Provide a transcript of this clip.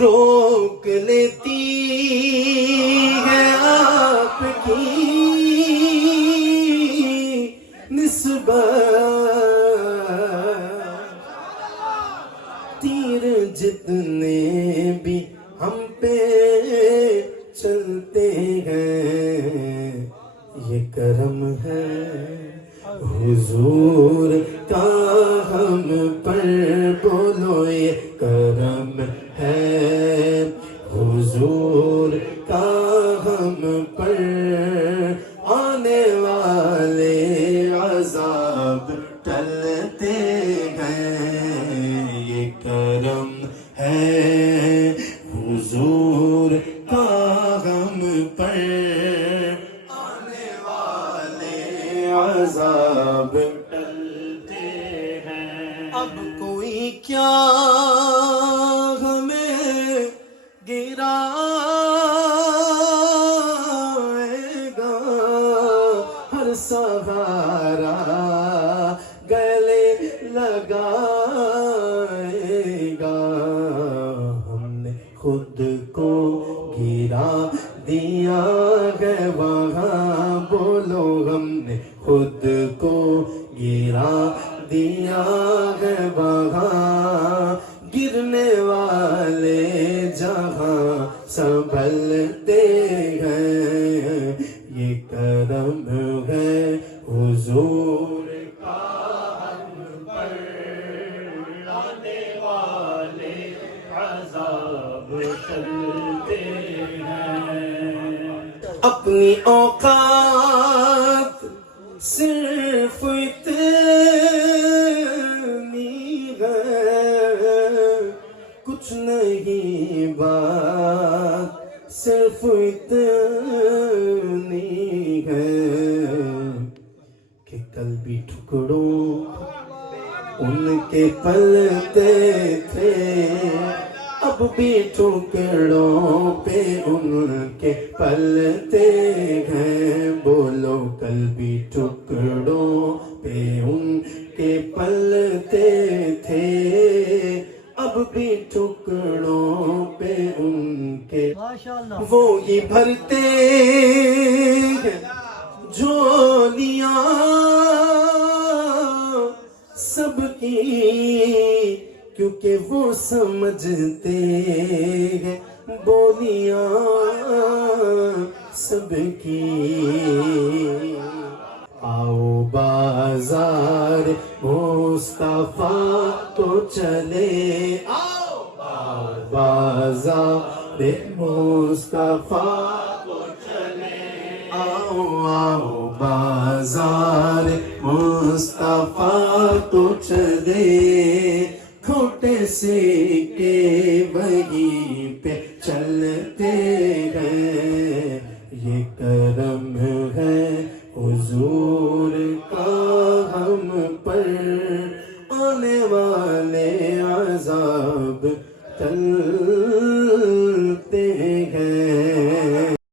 روک لیتی ہے آپ کی نسبت، تیر جتنے بھی ہم پہ چلتے ہیں یہ کرم ہے حضور کا ہم پر، بولو یہ کرم ہے حضور کا ہم پر، آنے والے عذاب ٹلتے ہیں یہ کرم ہے حضور کا ہم پر، آنے والے عذاب ٹلتے ہیں۔ اب کوئی کیا ہمیں گرائے گا، ہر سہارا گلے لگائے گا، ہم نے خود کو گرا دیا ہے وہاں، بولو ہم نے خود کو گرا دیا ہے وہاں، گرنے والے جہاں سنبھلتے ہیں یہ کرم ہے حضور کا ہم پر، آنے والے عذاب ٹلتے ہیں۔ اپنی اوقات صرف اتنی ہے، کچھ نہیں بات صرف اتنی ہے کہ کل بھی ٹکڑوں ان کے پلتے تھے، اب بھی ٹکڑوں پہ ان کے پلتے ہیں، بولو کل بھی ٹکڑوں پہ ان کے پلتے تھے، اب بھی ٹکڑوں پہ ان کے وہ ہی بھرتے ہیں جھولیاں سب کی، کیونکہ وہ سمجھتے ہیں بولیاں سب کی۔ آؤ بازار مصطفیٰ تو چلے، آؤ بازار مصطفیٰ تو چلے، آؤ آؤ بازار مصطفیٰ تو چلے، کھوٹے سکے وہیں پہ چلتے ہیں یہ کرم ہے حضور کا ہم پر، آنے والے عذاب ٹل